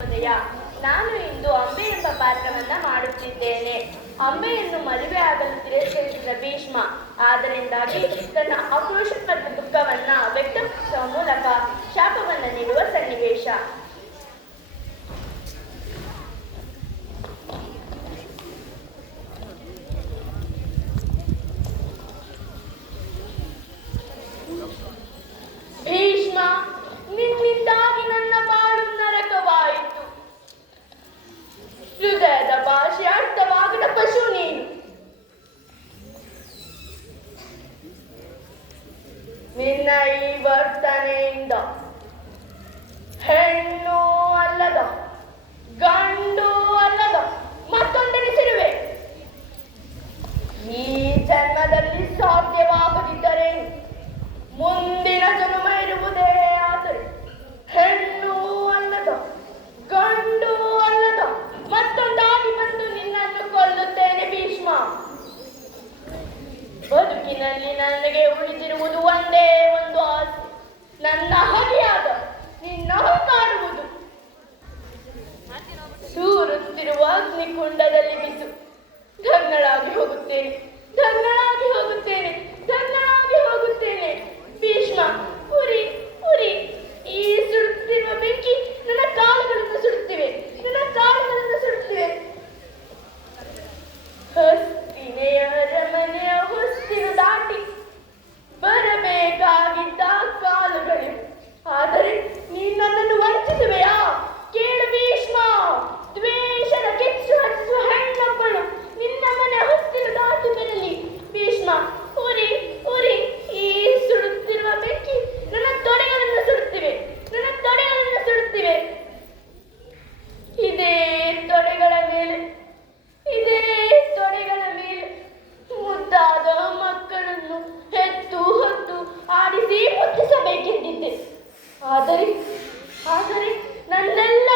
ಉದಯ. ನಾನು ಇಂದು ಅಂಬೆ ಎಂಬ ಪಾತ್ರವನ್ನ ಮಾಡುತ್ತಿದ್ದೇನೆ. ಅಂಬೆಯನ್ನು ಮದುವೆ ಆಗಲು ತಿರಸ್ಕರಿಸಿದ ಭೀಷ್ಮ ಆದ್ದರಿಂದಾಗಿ ತನ್ನ ಆಕ್ರೋಶ ಮತ್ತು ದುಃಖವನ್ನ ವ್ಯಕ್ತಪಡಿಸುವ ಮೂಲಕ ಶಾಪವನ್ನು ನೀಡುವ ಸನ್ನಿವೇಶ. ಭೀಷ್ಮ, ನಿನ್ನಿಂದಾಗಿ ನನ್ನ ಬಾಳು ನರಕವಾಯಿತು. ಹೃದಯದ ಭಾಷೆ ಅರ್ಥವಾಗದ ಪಶು ನೀನು. ನಿನ್ನ ಈ ವರ್ತನೆಯಿಂದ ಹೆಣ್ಣು ಅಲ್ಲದ ಗಂಡು ಅಲ್ಲದ ಮತ್ತೊಂದೆನಿಸಿರುವೆ. ಈ ಜನ್ಮದಲ್ಲಿ ಸಾಧ್ಯವಾಗದಿದ್ದರೆ ಮುಂದಿನ ಜನ್ಮ ಇರುವುದೇ. ಆದರೆ ಹೆಣ್ಣು ಅಲ್ಲದ ಗಂಡು ಅಲ್ಲದ ಮತ್ತೊಂದಾಗಿ ಬಂದು ನಿನ್ನನ್ನು ಕೊಲ್ಲುತ್ತೇನೆ ಭೀಷ್ಮ. ಬದುಕಿನಲ್ಲಿ ನನಗೆ ಉಳಿದಿರುವುದು ಒಂದೇ ಒಂದು ಆಸೆ, ನನ್ನ ಹರಿಯಾದ ನಿನ್ನ ಕಾಣುವುದು. ಸೂರುತ್ತಿರುವ ಅಗ್ನಿಕುಂಡದಲ್ಲಿ ಬಿದ್ದು ಧನ್ಯಳಾಗಿ ಹೋಗುತ್ತೇನೆ, ಧನ್ಯಳಾಗಿ ಹೋಗುತ್ತೇನೆ, ಧನ್ಯಳಾಗಿ ಹೋಗುತ್ತೇನೆ. ಭೀಷ್ಮ, ಉರಿ ಉರಿ, ಈ ಸುಡುತ್ತಿರುವ ಬೆಂಕಿ ನನ್ನ ಕಾಲುಗಳನ್ನು ಸುಡುತ್ತಿವೆ, ನನ್ನ ಕಾಲುಗಳನ್ನು ಸುಡುತ್ತಿವೆ. ಹಸ್ತಿನೆಯ ಅರಮನೆಯ ಹೊಸ್ತಿಲು ದಾಟಿ ಬರಬೇಕಾಗಿದ್ದ ಕಾಲುಗಳು. ಆದರೆ ನೀನು ನನ್ನನ್ನು ವಂಚಿಸುವೆಯಾ? ಕೇಳು ಭೀಷ್ಮ, ದ್ವೇಷದ ಕಿಚ್ಚು ಹಚ್ಚಿಸುವ ಹೆಣ್ಮಕ್ಕಳು ನಿನ್ನ ಮನೆ ಹೊಸ್ತಿಲು ದಾಟಿ ಬರಲಿ. ಭೀಷ್ಮ, ಉರಿ ಉರಿ, ಈ ಸುಡುತ್ತಿರುವ ಬೆಂಕಿ ನನ್ನ ತೊಡೆಗಳನ್ನು ಸುಡುತ್ತಿವೆ, ನನ್ನ ತೊಡೆಗಳನ್ನು ಸುಡುತ್ತಿವೆ. ಇದೇ ತೊಡೆಗಳ ಮೇಲೆ, ಇದೇ ತೊಡೆಗಳ ಮೇಲೆ ಮುದ್ದಾದ ಮಕ್ಕಳನ್ನು ಹೆತ್ತು ಹೊತ್ತು ಆಡಿಸಿ ಮುತ್ತಿಸಬೇಕೆಂದಿದ್ದೆ. ಆದರೆ ನನ್ನೆಲ್ಲ